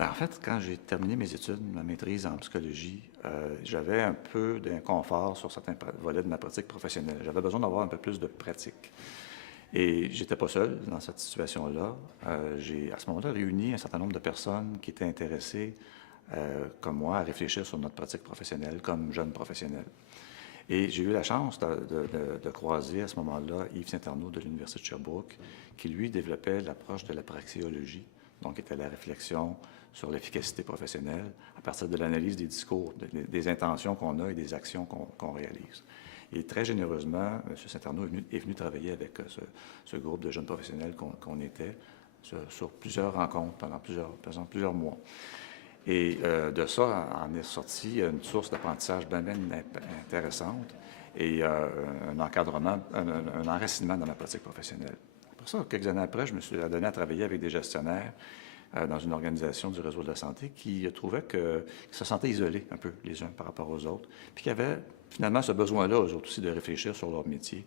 En fait, quand j'ai terminé mes études, ma maîtrise en psychologie, j'avais un peu d'inconfort sur certains volets de ma pratique professionnelle. J'avais besoin d'avoir un peu plus de pratique. Et j'étais pas seul dans cette situation-là. J'ai, à ce moment-là, réuni un certain nombre de personnes qui étaient intéressées, comme moi, à réfléchir sur notre pratique professionnelle comme jeunes professionnels. Et j'ai eu la chance de croiser à ce moment-là Yves Saint-Arnaud de l'Université de Sherbrooke, qui, lui, développait l'approche de la praxéologie, donc était la réflexion sur l'efficacité professionnelle à partir de l'analyse des discours, des intentions qu'on a et des actions qu'on réalise. Et très généreusement, M. Saint-Arnaud est venu travailler avec ce groupe de jeunes professionnels qu'on était sur plusieurs rencontres pendant plusieurs mois. Et de ça en est sorti une source d'apprentissage bien intéressante et un encadrement, un enracinement dans ma pratique professionnelle. Après ça, quelques années après, je me suis donné à travailler avec des gestionnaires dans une organisation du réseau de la santé qui trouvaient qu'ils se sentaient isolés un peu les uns par rapport aux autres, puis qui avaient finalement ce besoin-là, eux autres aussi, de réfléchir sur leur métier,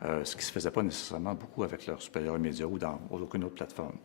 ce qui ne se faisait pas nécessairement beaucoup avec leurs supérieurs immédiats ou dans aucune autre plateforme.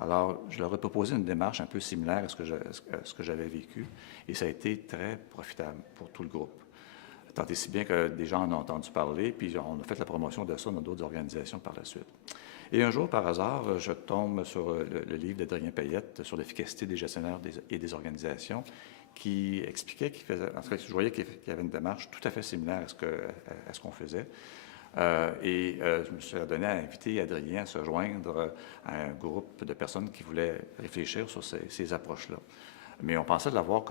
Alors, je leur ai proposé une démarche un peu similaire à ce que j'avais vécu, et ça a été très profitable pour tout le groupe. Tant et si bien que des gens en ont entendu parler, puis on a fait la promotion de ça dans d'autres organisations par la suite. Et un jour, par hasard, je tombe sur le livre d'Adrien Payette sur l'efficacité des gestionnaires et des organisations qui expliquait qu'il faisait, en fait, je voyais qu'il y avait une démarche tout à fait similaire à ce qu'on faisait. Je me suis donné à inviter Adrien à se joindre à un groupe de personnes qui voulaient réfléchir sur ces approches-là. Mais on pensait l'avoir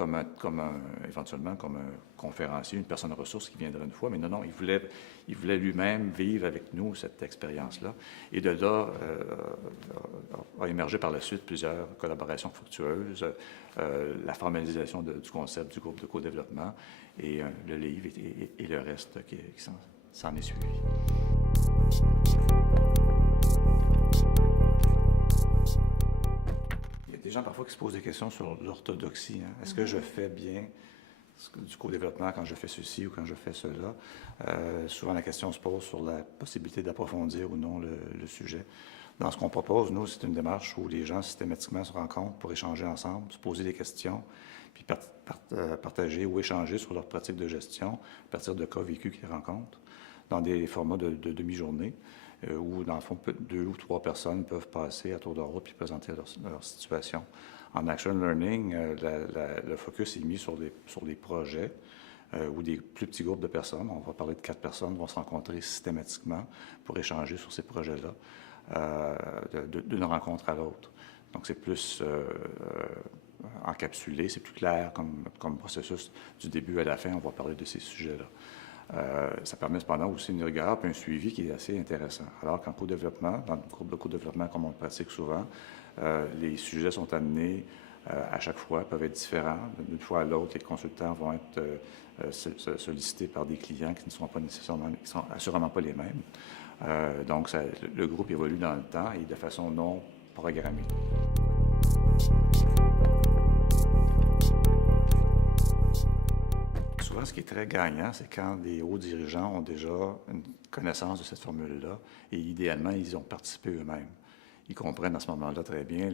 éventuellement comme un conférencier, une personne ressource qui viendrait une fois, mais non, il voulait lui-même vivre avec nous cette expérience-là. Et de là a émergé par la suite plusieurs collaborations fructueuses, la formalisation du concept du groupe de co-développement et le livre et le reste qui s'en est suivi. Il y a des gens parfois qui se posent des questions sur l'orthodoxie. Est-ce que je fais bien du co-développement quand je fais ceci ou quand je fais cela? Souvent, la question se pose sur la possibilité d'approfondir ou non le sujet. Dans ce qu'on propose, nous, c'est une démarche où les gens systématiquement se rencontrent pour échanger ensemble, se poser des questions, puis partager ou échanger sur leur pratique de gestion à partir de cas vécus qu'ils rencontrent, dans des formats de demi-journée, où, dans le fond, 2 ou 3 personnes peuvent passer à tour de rôle puis présenter leur situation. En Action Learning, le focus est mis sur des projets ou des plus petits groupes de personnes. On va parler de 4 personnes vont se rencontrer systématiquement pour échanger sur ces projets-là d'une rencontre à l'autre. Donc, c'est plus encapsulé, c'est plus clair comme processus du début à la fin. On va parler de ces sujets-là. Ça permet cependant aussi une rigueur et un suivi qui est assez intéressant. Alors qu'en co-développement, dans le groupe de co-développement, comme on le pratique souvent, les sujets sont amenés à chaque fois, peuvent être différents. D'une fois à l'autre, les consultants vont être sollicités par des clients qui ne sont pas nécessairement, qui sont assurément pas les mêmes. Donc, le groupe évolue dans le temps et de façon non programmée. Souvent, ce qui est très gagnant, c'est quand des hauts dirigeants ont déjà une connaissance de cette formule-là et idéalement, ils ont participé eux-mêmes. Ils comprennent à ce moment-là très bien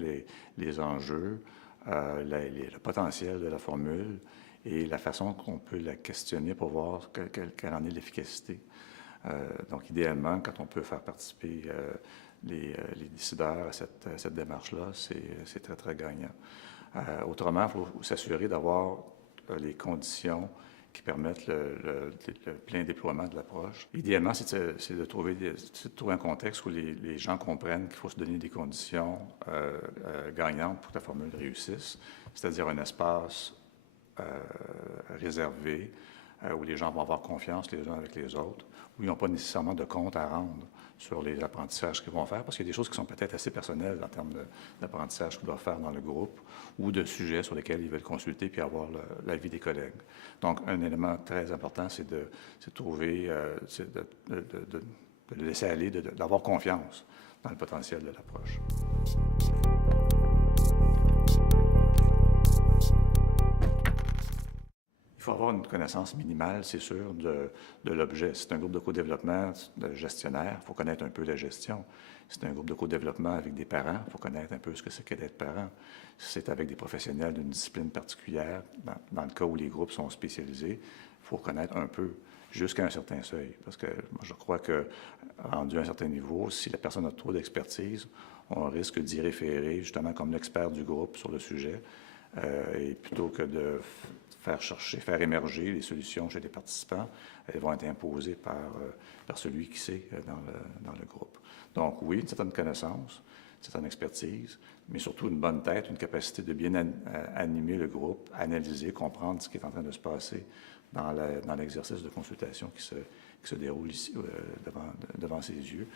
les enjeux, le potentiel de la formule et la façon qu'on peut la questionner pour voir quelle en est l'efficacité. Donc, idéalement, quand on peut faire participer les décideurs à cette démarche-là, c'est très, très gagnant. Autrement, il faut s'assurer d'avoir les conditions qui permettent le plein déploiement de l'approche. Idéalement, c'est de trouver un contexte où les gens comprennent qu'il faut se donner des conditions gagnantes pour que la formule réussisse, c'est-à-dire un espace réservé où les gens vont avoir confiance les uns avec les autres, où ils n'ont pas nécessairement de compte à rendre sur les apprentissages qu'ils vont faire, parce qu'il y a des choses qui sont peut-être assez personnelles en termes d'apprentissage qu'ils doivent faire dans le groupe ou de sujets sur lesquels ils veulent consulter puis avoir l'avis des collègues. Donc, un élément très important, c'est de trouver, de laisser aller, d'avoir confiance dans le potentiel de l'approche. Il faut avoir avoir une connaissance minimale, c'est sûr, de l'objet. Si c'est un groupe de co-développement de gestionnaire, il faut connaître un peu la gestion. Si c'est un groupe de co-développement avec des parents, il faut connaître un peu ce que c'est que d'être parent. Si c'est avec des professionnels d'une discipline particulière, dans le cas où les groupes sont spécialisés, il faut connaître un peu jusqu'à un certain seuil. Parce que moi, je crois que, rendu à un certain niveau, si la personne a trop d'expertise, on risque d'y référer justement comme l'expert du groupe sur le sujet, et plutôt que de faire émerger les solutions chez les participants, elles vont être imposées par celui qui sait dans le groupe. Donc oui, une certaine connaissance, une certaine expertise, mais surtout une bonne tête, une capacité de bien animer le groupe, analyser, comprendre ce qui est en train de se passer dans l'exercice de consultation qui se déroule ici devant ses yeux.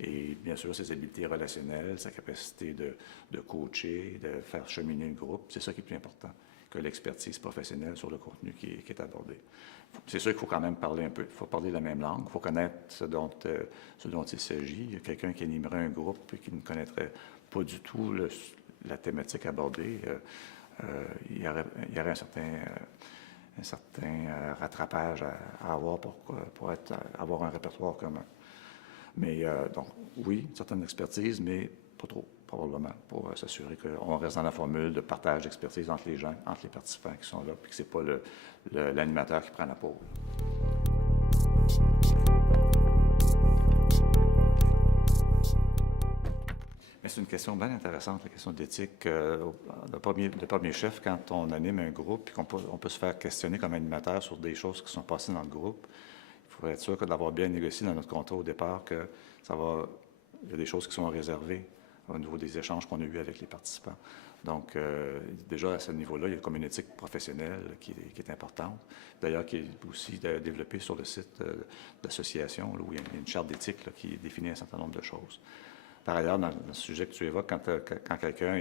Et bien sûr, ses habiletés relationnelles, sa capacité de coacher, de faire cheminer le groupe, c'est ça qui est plus important que l'expertise professionnelle sur le contenu qui est abordé. C'est sûr qu'il faut quand même parler un peu, il faut parler la même langue, il faut connaître ce dont il s'agit. Il y a quelqu'un qui animerait un groupe et qui ne connaîtrait pas du tout la thématique abordée. Il y aurait un certain rattrapage à avoir pour avoir un répertoire commun. Mais donc, oui, une certaine expertise, mais pas trop, probablement, pour s'assurer qu'on reste dans la formule de partage d'expertise entre les gens, entre les participants qui sont là, puis que ce n'est pas l'animateur qui prend la pause. Mais c'est une question bien intéressante, la question d'éthique. De premier chef, quand on anime un groupe, puis on peut se faire questionner comme animateur sur des choses qui sont passées dans le groupe, il faut être sûr que d'avoir bien négocié dans notre contrat au départ que il y a des choses qui sont réservées au niveau des échanges qu'on a eus avec les participants. Donc, déjà à ce niveau-là, il y a comme une éthique professionnelle qui est importante. D'ailleurs, qui est aussi développée sur le site de l'association, où il y a une charte d'éthique qui définit un certain nombre de choses. Par ailleurs, dans le sujet que tu évoques, quand quelqu'un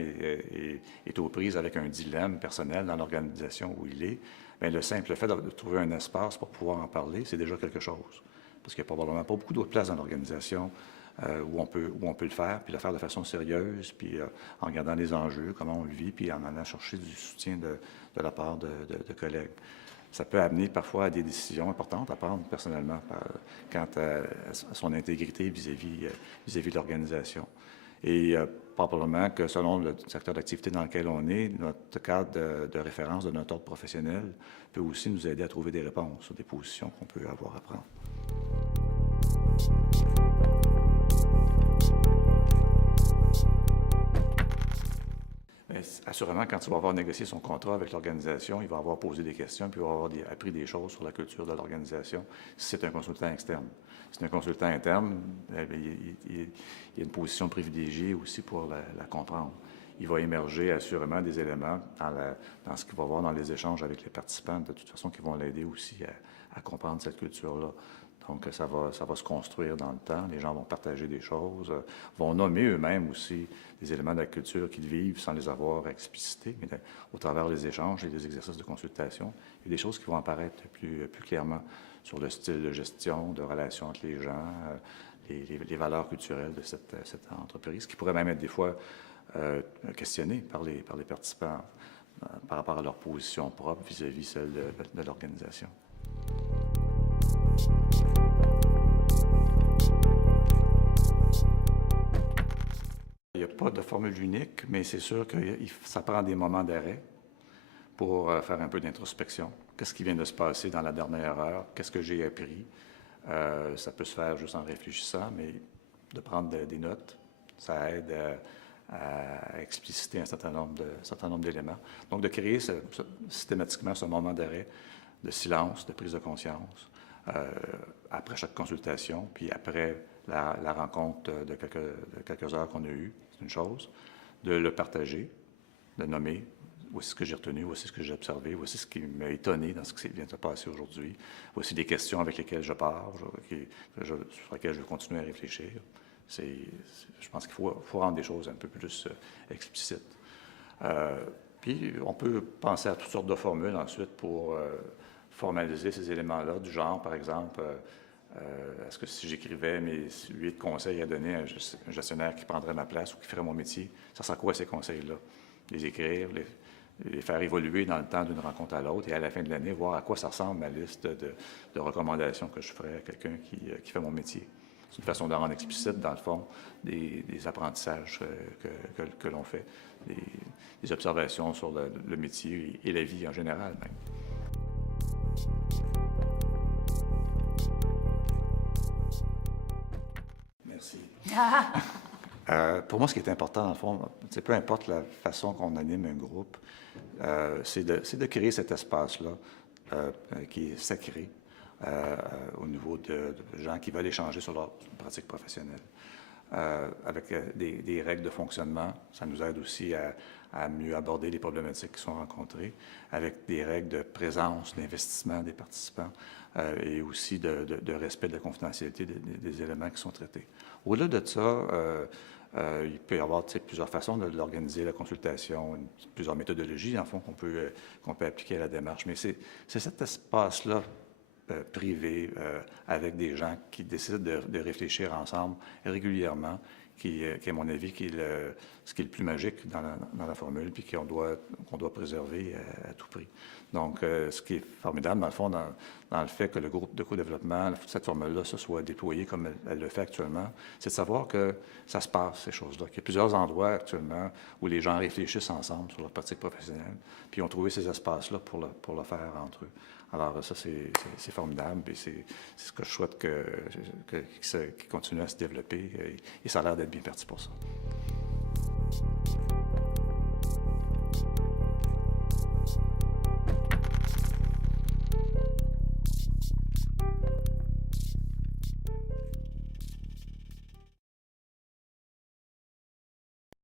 est aux prises avec un dilemme personnel dans l'organisation où il est, bien, le simple fait de trouver un espace pour pouvoir en parler, c'est déjà quelque chose. Parce qu'il n'y a probablement pas beaucoup d'autres places dans l'organisation où on peut le faire, puis le faire de façon sérieuse, puis en regardant les enjeux, comment on le vit, puis en allant chercher du soutien de la part de collègues. Ça peut amener parfois à des décisions importantes à prendre personnellement quant à son intégrité vis-à-vis de l'organisation. Et probablement que selon le secteur d'activité dans lequel on est, notre cadre de référence de notre ordre professionnel peut aussi nous aider à trouver des réponses sur des positions qu'on peut avoir à prendre. Bien, assurément, quand il va avoir négocié son contrat avec l'organisation, il va avoir posé des questions, puis il va avoir appris des choses sur la culture de l'organisation, si c'est un consultant externe. Si c'est un consultant interne, il y a une position privilégiée aussi pour la comprendre. Il va émerger assurément des éléments dans ce qu'il va voir dans les échanges avec les participants, de toute façon, qui vont l'aider aussi à comprendre cette culture-là. Donc, ça va se construire dans le temps. Les gens vont partager des choses, vont nommer eux-mêmes aussi des éléments de la culture qu'ils vivent sans les avoir explicités, mais au travers des échanges et des exercices de consultation, il y a des choses qui vont apparaître plus clairement sur le style de gestion, de relation entre les gens, les valeurs culturelles de cette entreprise, qui pourraient même être des fois questionnées par les participants par rapport à leur position propre vis-à-vis celle de l'organisation. Il n'y a pas de formule unique, mais c'est sûr que ça prend des moments d'arrêt pour faire un peu d'introspection. Qu'est-ce qui vient de se passer dans la dernière heure? Qu'est-ce que j'ai appris? Ça peut se faire juste en réfléchissant, mais de prendre des notes, ça aide à expliciter un certain nombre d'éléments. Donc, de créer systématiquement ce moment d'arrêt, de silence, de prise de conscience, après chaque consultation, puis après la rencontre de quelques heures qu'on a eues, c'est une chose, de le partager, de nommer voici ce que j'ai retenu, voici ce que j'ai observé, voici ce qui m'a étonné dans ce qui vient de se passer aujourd'hui, voici des questions avec lesquelles je pars, sur lesquelles je vais continuer à réfléchir. Je pense qu'il faut rendre des choses un peu plus explicites. Puis, on peut penser à toutes sortes de formules ensuite pour formaliser ces éléments-là, du genre, par exemple, est-ce que si j'écrivais mes 8 conseils à donner à un gestionnaire qui prendrait ma place ou qui ferait mon métier, ça serait quoi ces conseils-là? Les écrire, les faire évoluer dans le temps d'une rencontre à l'autre et à la fin de l'année, voir à quoi ça ressemble ma liste de recommandations que je ferais à quelqu'un qui fait mon métier. C'est une façon de rendre explicite, dans le fond, des apprentissages que l'on fait, des observations sur le métier et la vie en général même. Merci. Pour moi, ce qui est important, dans le fond, peu importe la façon qu'on anime un groupe, c'est de créer cet espace-là qui est sacré au niveau de gens qui veulent échanger sur leur pratique professionnelle. Avec des règles de fonctionnement, ça nous aide aussi à mieux aborder les problématiques qui sont rencontrées, avec des règles de présence, d'investissement des participants et aussi de respect de la confidentialité des éléments qui sont traités. Au-delà de ça, il peut y avoir plusieurs façons d'organiser la consultation, plusieurs méthodologies, en fond, qu'on peut appliquer à la démarche. Mais c'est cet espace-là privé avec des gens qui décident de réfléchir ensemble régulièrement, qui à mon avis, ce qui est le plus magique dans la formule, puis qu'on doit préserver à tout prix. Donc, ce qui est formidable, dans le fond, dans le fait que le groupe de co-développement, cette formule-là, se soit déployée comme elle le fait actuellement, c'est de savoir que ça se passe, ces choses-là, qu'il y a plusieurs endroits actuellement où les gens réfléchissent ensemble sur leur pratique professionnelle, puis ont trouvé ces espaces-là pour le faire entre eux. Alors, ça, c'est formidable, et c'est ce que je souhaite qu'il continue à se développer, et ça a l'air d'être bien parti pour ça.